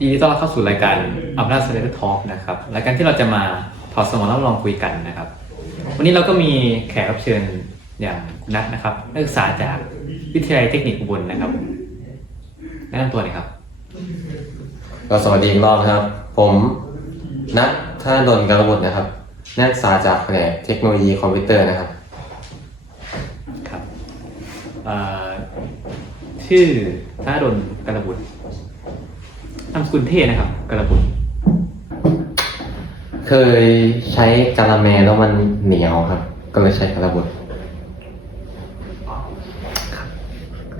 ยินดีต้อนรับเข้าสู่รายการอำนาจสเตททอล์กนะครับรายการที่เราจะมาถอดสมองแล้วลองคุยกันนะครับ วันนี้เราก็มีแขกรับเชิญอย่างคุณนัทนะครับ นักศึกษาจากวิทยาลัยเทคนิคอุบลนะครับแนะนำตัวหน่อยครับ ก็สวัสดีอีกรอบนะครับ ผมนัทธนดลการบุตรนะครับ นักศึกษาจากแผนกเทคโนโลยีคอมพิวเตอร์นะครับครับเอ่อชื่อธนดลกระบุตร นามสกุลเท่นะครับกระบุตรเคยใช้กาละแมแล้วมันเหนียวครับ ก็เลยใช้กระบุตร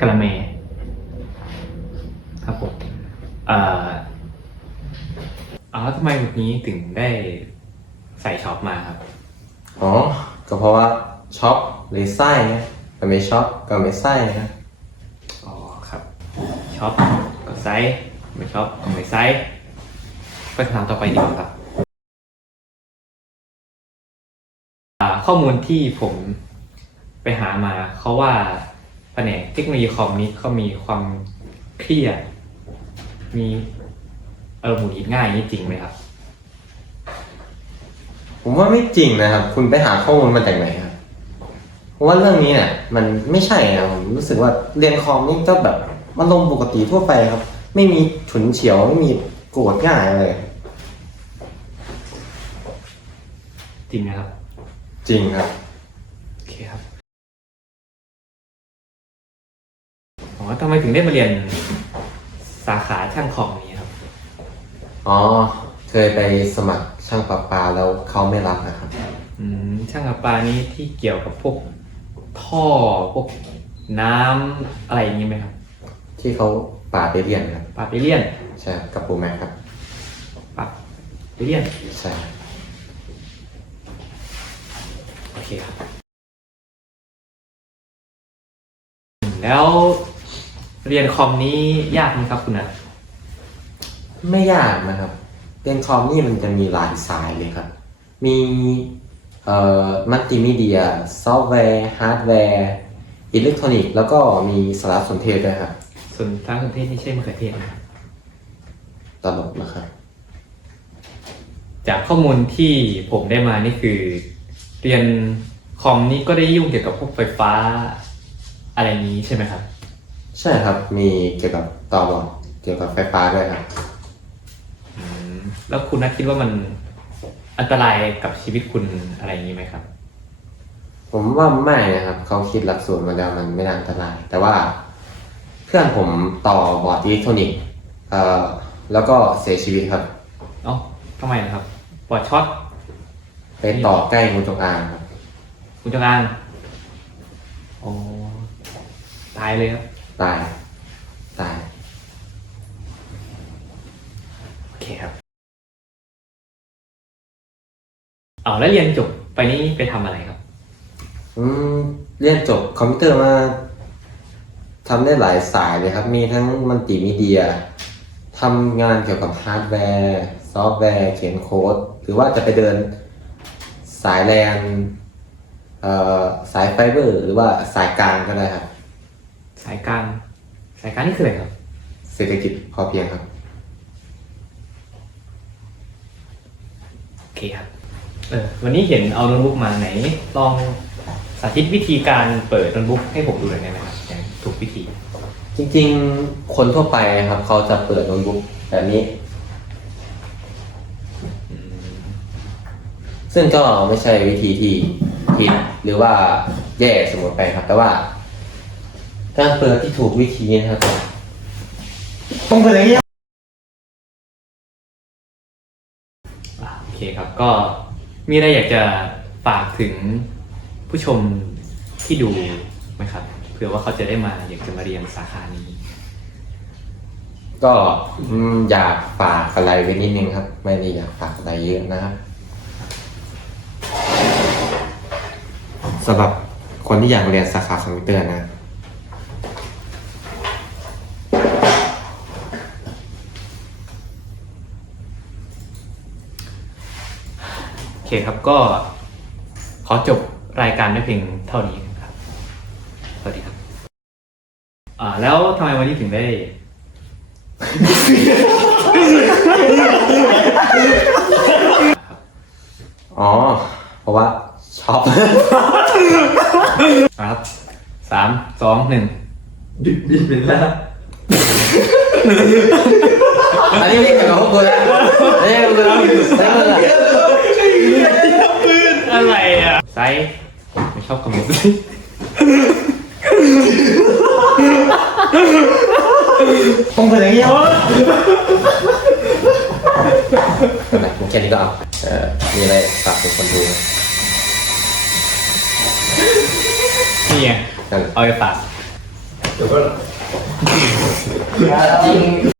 กระเมครับผมเอ่อเอาแล้วทำไมวันนี้ถึงได้ใส่ช็อปมาครับ อ๋อ ก็เพราะว่าช็อปหรือไส้ไงก็ไม่ช็อปก็ไม่ไส้นะอ๋อครับช็อปก็ไซส์ ไม่ช็อปก็ไม่ไซส์ไปคำถามต่อไปดีกว่าครับข้อมูลที่ผมไปหามาเขาว่าแผนกเทคโนโลยีคอมนี้เขามีความเครียดมีอารมณ์หงุดหงิดง่ายนี่จริงไหมครับ ผมว่าไม่จริงนะครับ คุณไปหาข้อมูลมาจากไหนครับเพราะว่าเรื่องนี้เนี่ยมันไม่ใช่นะผมรู้สึกว่าเรียนคอมนี่ก็แบบมันลงปกติทั่วไปครับ ไม่มีฉุนเฉียวไม่มีโกรธง่ายเลย จริงนะครับ จริงครับ โอเคครับอ๋อทำไมถึงได้มาเรียนสาขาช่างคอมนี้ครับ อ๋อ เคยไปสมัครช่างประปาแล้วเขาไม่รับนะครับ อืมช่างประปานี้ที่เกี่ยวกับพวกท่อพวกน้ำอะไรอย่างนี้ไหมครับ ที่เขาปาไปเรียนครับปาไปเลียนใช่กับปูแม็กครับปาไปเลียน ใช่โอเคครับ แล้วเรียนคอมนี้ยากไหมครับคุณนัทไม่ยากนะครับเรียนคอมนี่มันจะมีหลายสายเลยครับ มีเอ่อมัลติมีเดีย ซอฟต์แวร์ ฮาร์ดแวร์ อิเล็กทรอนิกส์แล้วก็มีสารสนเทศด้วยครับ ส่วนทางประเทศนี่ใช่มะเขือเทศนะครับตลกนะครับ จากข้อมูลที่ผมได้มานี่คือ เรียนคอมนี่ก็ได้ยุ่งเกี่ยวกับพวกไฟฟ้า อะไรอย่างนี้ใช่ไหมครับ ใช่ครับ มีเกี่ยวกับต่อบอร์ดเกี่ยวกับไฟฟ้าด้วยครับ อืมแล้วคุณนัทคิดว่ามันอันตรายกับชีวิตคุณอะไรอย่างนี้ไหมครับ ผมว่าไม่นะครับ เขาคิดหลักสูตรมาแล้วมันไม่น่าอันตราย แต่ว่า เพื่อนผมต่อบอร์ดอิเล็กทรอนิกส์เอ่อแล้วก็เสียชีวิตครับ เอ้าทำไมนะครับปอดช็อตไปต่อใกล้งูจงอางครับคุณจงอางโอ้ตายเลยครับ ตาย ตาย โอเคครับ เอาแล้วเรียนจบไปนี่ไปทำอะไรครับ อืมเรียนจบคอมพิวเตอร์มา ทำได้หลายสายเลยครับ มีทั้งมัลติมีเดียทำงานเกี่ยวกับฮาร์ดแวร์ซอฟต์แวร์เขียนโค้ด หรือว่าจะไปเดินสายแลนเอ่อสายไฟเบอร์หรือว่าสายกลางก็ได้ครับ สายกลาง สายกลางนี่คืออะไรครับ เศรษฐกิจพอเพียงครับ โอเคครับ เออวันนี้เห็นเอาโน้ตบุ๊กมาไหน ลองสาธิตวิธีการเปิดโน้ตบุ๊กให้ผมดูหน่อยได้ไหมครับอย่าง ถูกวิธี จริงๆ คนทั่วไปครับ เขาจะเปิดโน้ตบุ๊กแบบนี้ ซึ่งก็ไม่ใช่วิธีที่ผิดหรือว่าแย่เสมอไปครับ แต่ว่า การเปิดที่ถูกวิธีนะครับต้องเป็นอย่างนี้อ่าโอเคครับก็มีอะไรอยากจะฝากถึงผู้ชมที่ดูไหมครับเผื่อว่าเขาจะได้มาอยากจะมาเรียนสาขานี้ ก็อืมอยากฝากอะไรไว้นิดนึงครับ ไม่ได้อยากฝากอะไรเยอะนะครับสำหรับคนที่อยากเรียนสาขาคอมพิวเตอร์นะ โอเคครับก็ขอจบรายการด้วยเพียงเท่านี้ครับ สวัสดีครับ อ่า แล้วทำไมวันนี้ถึงได้ อ๋อ เพราะว่าชอบ ครับ สาม สอง หนึ่งบิดบิดเป็นแล้วอันนี้ไม่เกี่ยวกับพวกกูแล้วเอ้ยมึงแล้วมึงแล้วมึงอะอะไรอะ ไซส์ไม่ชอบคอมเมน ต์ต้องเป็นอย่างนี้วะนั่นแหละมึงแค่นี้ก็เอาเออมีอะไรฝากถึงคนดูไหมนี่ไงนั่นแหละ เอาไปฝากเดี๋ยวก็จริง